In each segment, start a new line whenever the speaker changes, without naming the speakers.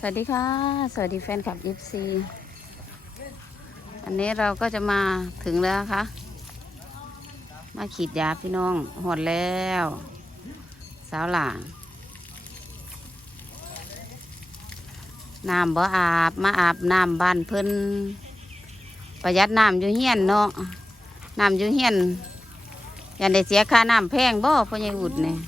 สวัสดีค่ะ สวัสดีแฟนคลับ FC อันนี้เราก็จะมาถึงแล้วนะคะมาขีดยาพี่น้องหอดแล้ว สาวหลางน้ำบ่อาบ มาอาบน้ำบ้านเพิ่นประหยัดน้ำอยู่เฮียนเนาะน้ำอยู่เฮียนอย่าได้เสียค่าน้ำแพงบ่พ่อใหญ่อุดเนี่ย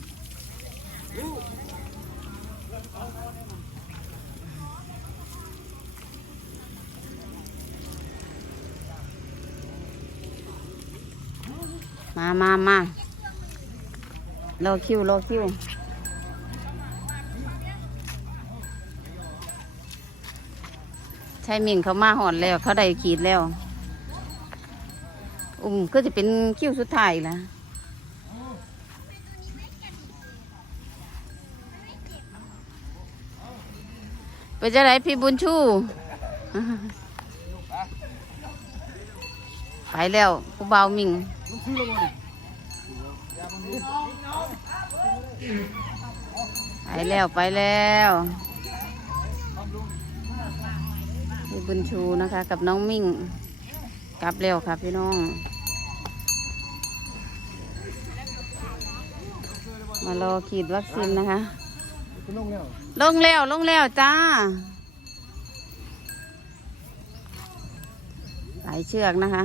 มามามารอคิวรอคิวใช่มินเขามาหอดแล้ว เขาได้ขีดแล้ว อุ้มก็จะเป็นคิวสุดท้ายละไปจะไหนพี่บุญชูไปแล้วผู้เบาวมิง ไปแล้วไปแล้วพี่บุญชูนะคะ กับน้องมิ่ง กลับเร็วครับพี่น้อง มารอขีดวัคซีนนะคะ ลงแล้วลงแล้วจ้า หลายเชือกนะคะ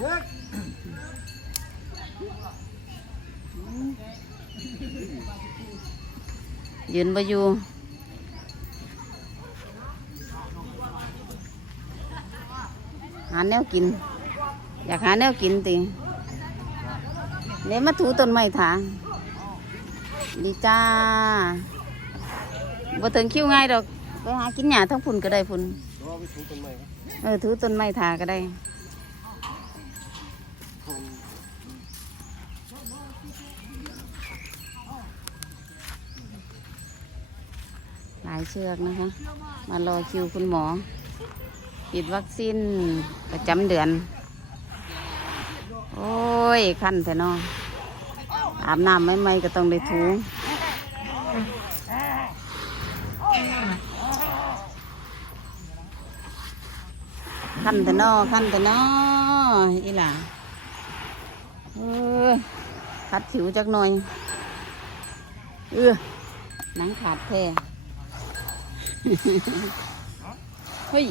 ยืนไปอยู่หาแนวกิน อยากหาแนวกินติเนี่ยมาถูต้นไม้ถางดีจ้าบ่ถึงคิวง่ายดอก ไปหากินหญ้าทั้งพุ่นก็ได้พุ่น
รอไปถูต้นไม้ครับ
เออถูต้นไม้ถาก็ได้ายเชือกนะคะ มารอคิวคุณหมอฉีดวัคซีนประจำเดือน โอ้ยขั้นแต่นออาบน้ำไม่ไม่ก็ต้องได้ถูขั้นแต่นอขั้นแต่นออีหล่ะเออคัดผิวจักหน่อย เออหนังขาดแท้ เฮ้ย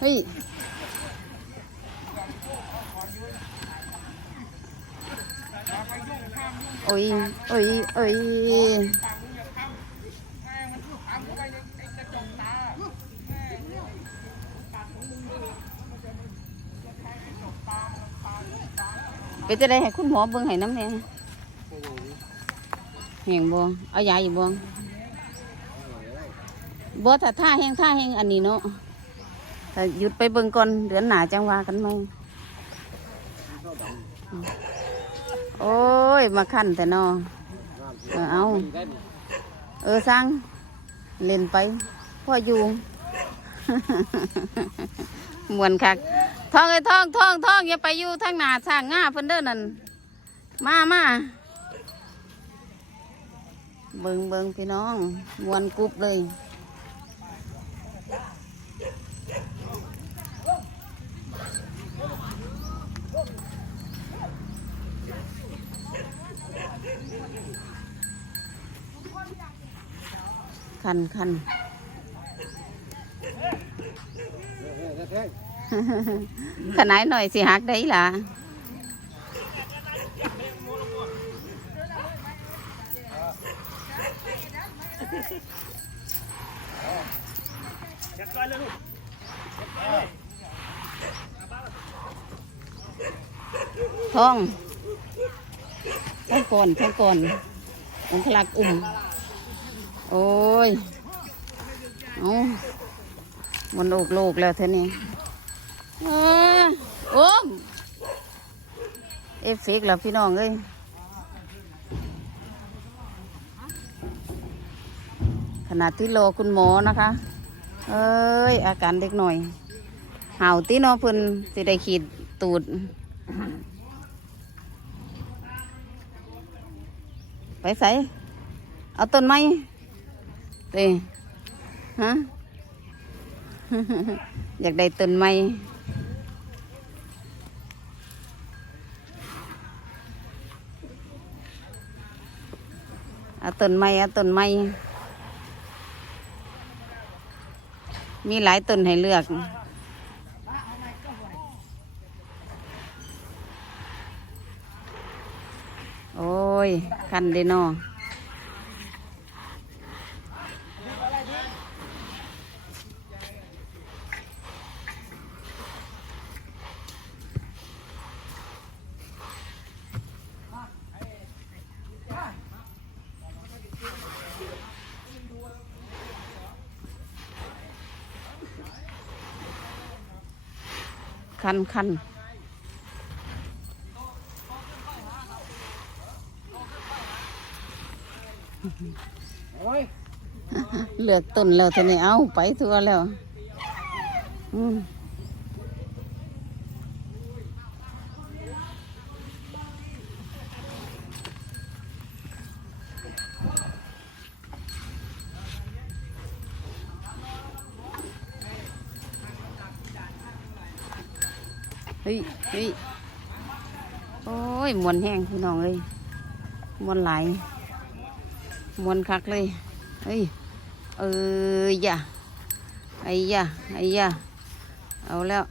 เฮ้ย โอ้ย โอ้ย โอ้ยเป็นจะได้ให้คุณหมอเบิ่งให้น้ำเนี่ยแห้งบ่เอายาอยู่บ่ บ่ถ้าท่าแห้งท่าแห้งอันนี้เนาะถ้าหยุดไปเบิ่งก่อนเดือนหนาจังว่ากันไหมโอ้ย มาขั้นแต่นอเออเอา เออสร้างเล่นไปพ่ออยู่มวนคักท่องไอ้ท่องท่องท่องอย่าไปอยู่ทางหนาทางง่าเพิ่นเด้อนั่นมามาเบิงเบิงพี่น้องมวนกรุบเลย คันคันขนายหน่อยสิหักได้ล่ะท้องท้องก่อนท้องก่อนองคลักอุ่ม โอ้ยเอามันโอกโลกแล้วเท่านี้ออโอ้มเอฟเฟกต์แล้วพี่น้องเอ้ยขณะที่รอคุณหมอนะคะ เอ้ย อาการเด็กหน่อยเห่าตีนอเพิ่นสิได้ขีดตูด ไปใส่เอาต้นไม้ เต้ฮะอยากได้ต้นไม้เอาต้นไม้เอาต้นไม้มีหลายต้นให้เลือกโอ้ยคันเดนอ คันคัน
โอ้ย
เลือกต้นแล้วทีนี้เอาไปทั่วแล้ว อืม ฮ้ยเฮ้ยโอ้ยมวนแห้งพี่น้องเอ้ยมวนไหลมวนคักเลยเฮ้ยเออยะไอ้ยะไอ้ยะเอาแล้ว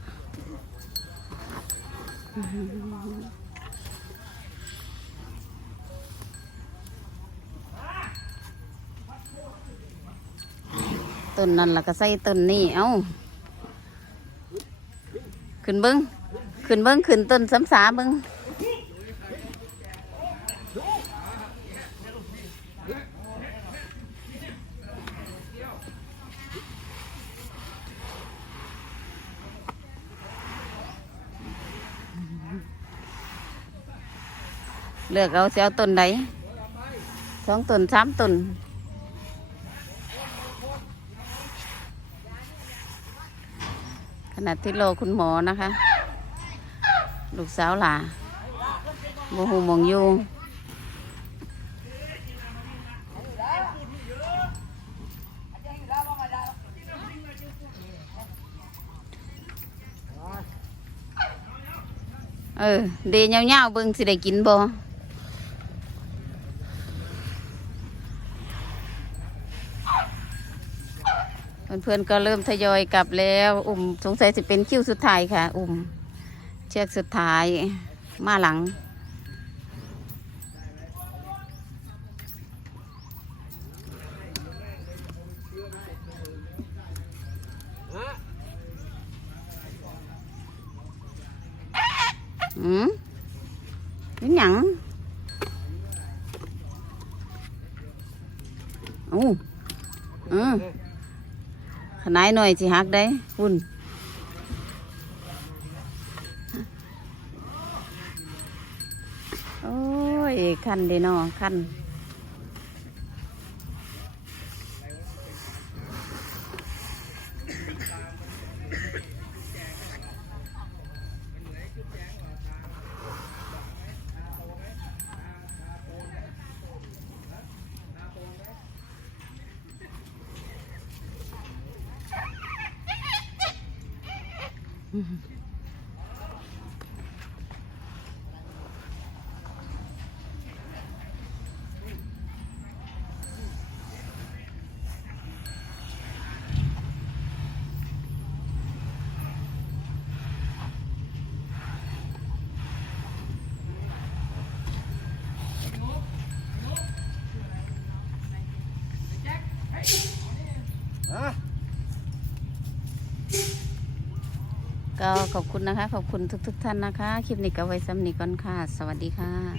ต้นนั่นล่ะก็ใส่ต้นนี้ เอาขึ้นเบิ้ง ขึ้นเบิ้งขึ้นต้นสำสาเบิ้งเลือกเอาเสียวต้นใดสองต้นสามต้นขณะที่รอคุณหมอนะคะ ลูกสาวหล่าโมหูมองอยู่เออเดี๋ยเงาๆเบิ่งสิได้กินบ่เพื่อนๆก็เริ่มทยอยกลับแล้ว อุ่มสงสัยจะเป็นคิวสุดท้ายค่ะ อุ่ม เชือกสุดท้ายมาหลังอืมเป็นหยังอู้อืมข คันเดนอคัน
ฮะ
ก็ขอบคุณนะคะ ขอบคุณทุก ๆทท่านนะคะ คลิปนี้ก็ไว้ซ้ำนีก่อนค่ะ สวัสดีค่ะ